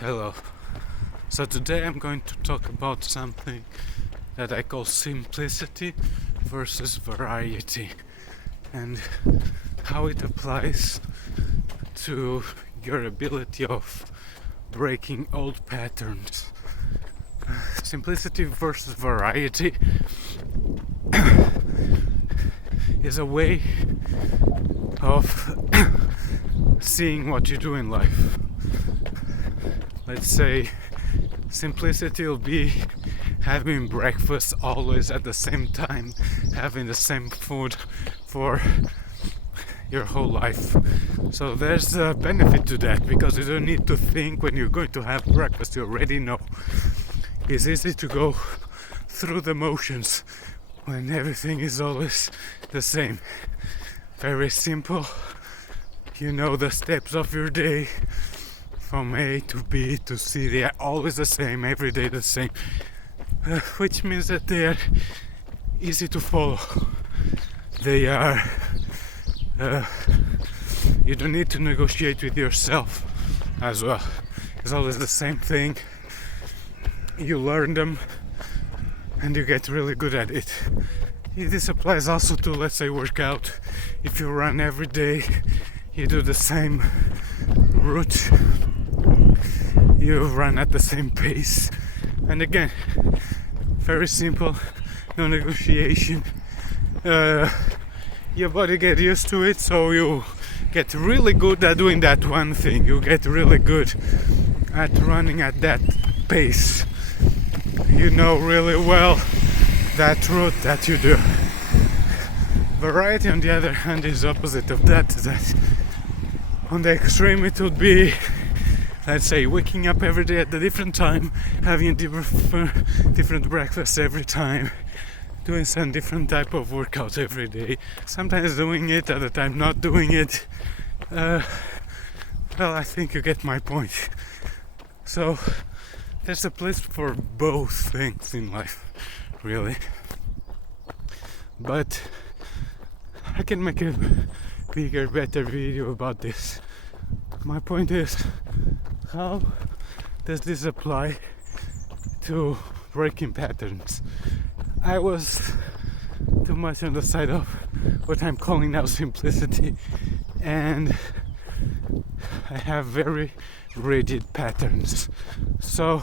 Hello. So today I'm going to talk about something that I call simplicity versus variety and how it applies to your ability of breaking old patterns. Simplicity versus variety is a way of seeing what you do in life. Let's say simplicity will be having breakfast always at the same time, having the same food for your whole life. So there's a benefit to that because you don't need to think when you're going to have breakfast, you already know. It's easy to go through the motions when everything is always the same. Very simple. You know the steps of your day from A to B to C, they are always the same, every day the same, which means that they are easy to follow. They are, you don't need to negotiate with yourself as well. It's always the same thing. You learn them and you get really good at it. This applies also to, let's say, workout. If you run every day, you do the same route, you run at the same pace, and again, very simple, no negotiation. Your body gets used to it, so you get really good at doing that one thing. You get really good at running at that pace. You know really well that route that you do. Variety, on the other hand, is opposite of that. That on the extreme, it would be, let's say, waking up every day at a different time, having different breakfast every time, doing some different type of workout every day, sometimes doing it, other time not doing it. Well, I think you get my point. So there's a place for both things in life, really. But I can make a bigger, better video about this. My point is, how does this apply to breaking patterns? I was too much on the side of what I'm calling now simplicity, and I have very rigid patterns. So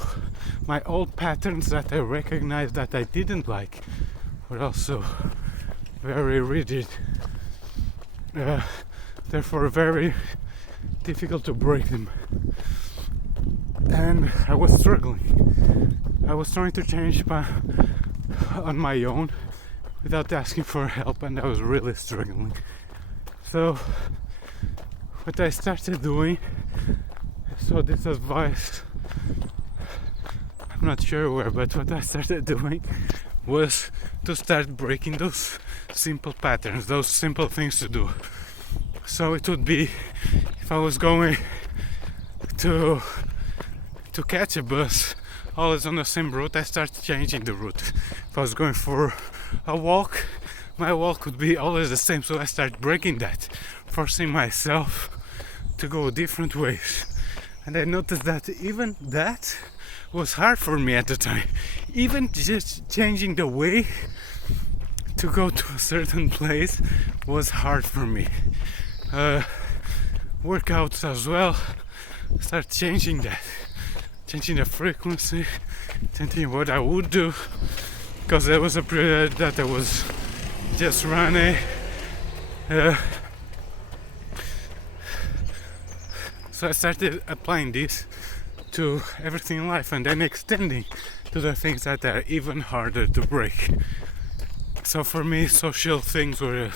my old patterns that I recognized that I didn't like were also very rigid, therefore very difficult to break them. And I was struggling. I was trying to change on my own without asking for help, and I was really struggling. So what I started doing, so this advice, I'm not sure where, but what I started doing was to start breaking those simple patterns, those simple things to do. So it would be, if I was going to catch a bus always on the same route, I started changing the route. If I was going for a walk, my walk would be always the same, so I started breaking that, forcing myself to go different ways. And I noticed that even that was hard for me at the time. Even just changing the way to go to a certain place was hard for me. Workouts as well, start changing that, changing the frequency, changing what I would do, because there was a period that I was just running. So I started applying this to everything in life and then extending to the things that are even harder to break. So for me, social things were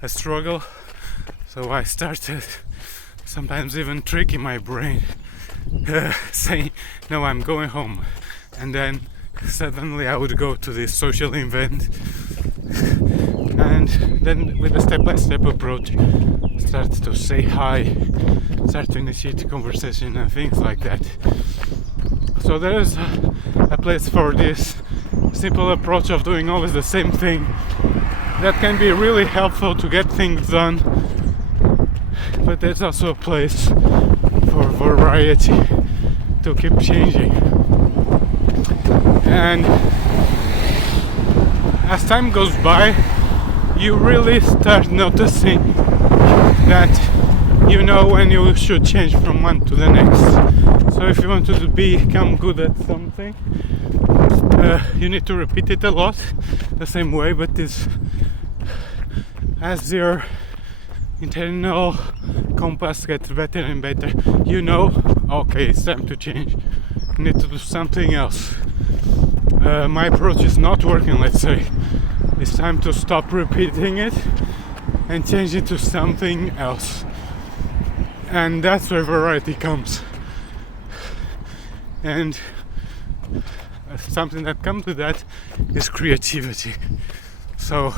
a struggle. So I started sometimes even tricking my brain, saying, no, I'm going home. And then suddenly I would go to this social event, and then with a step-by-step approach, start to say hi, start to initiate conversation and things like that. So there is a place for this simple approach of doing always the same thing that can be really helpful to get things done. But there's also a place for variety, to keep changing. And as time goes by, you really start noticing that you know when you should change from one to the next. So if you want to become good at something, you need to repeat it a lot the same way, but as your internal compass gets better and better, you know, okay, it's time to change. I need to do something else. My approach is not working, let's say. It's time to stop repeating it and change it to something else. And that's where variety comes. And something that comes with that is creativity. So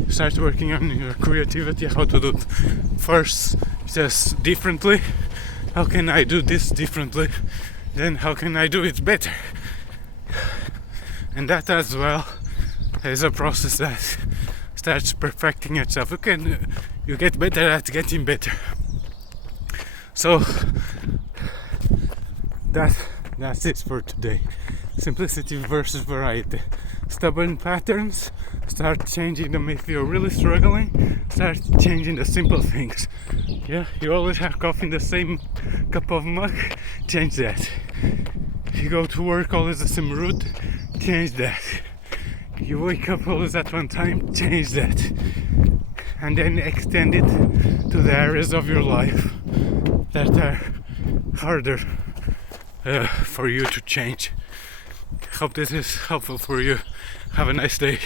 you start working on your creativity, how to do it first just differently. How can I do this differently? Then how can I do it better? And that as well is a process that starts perfecting itself. You get better at getting better. So that's it for today. Simplicity versus variety. Stubborn patterns, start changing them. If you're really struggling, start changing the simple things. Yeah, you always have coffee in the same cup of mug, change that. You go to work always the same route, change that. You wake up always at one time, change that. And then extend it to the areas of your life that are harder for you to change. Hope this is helpful for you. Have a nice day.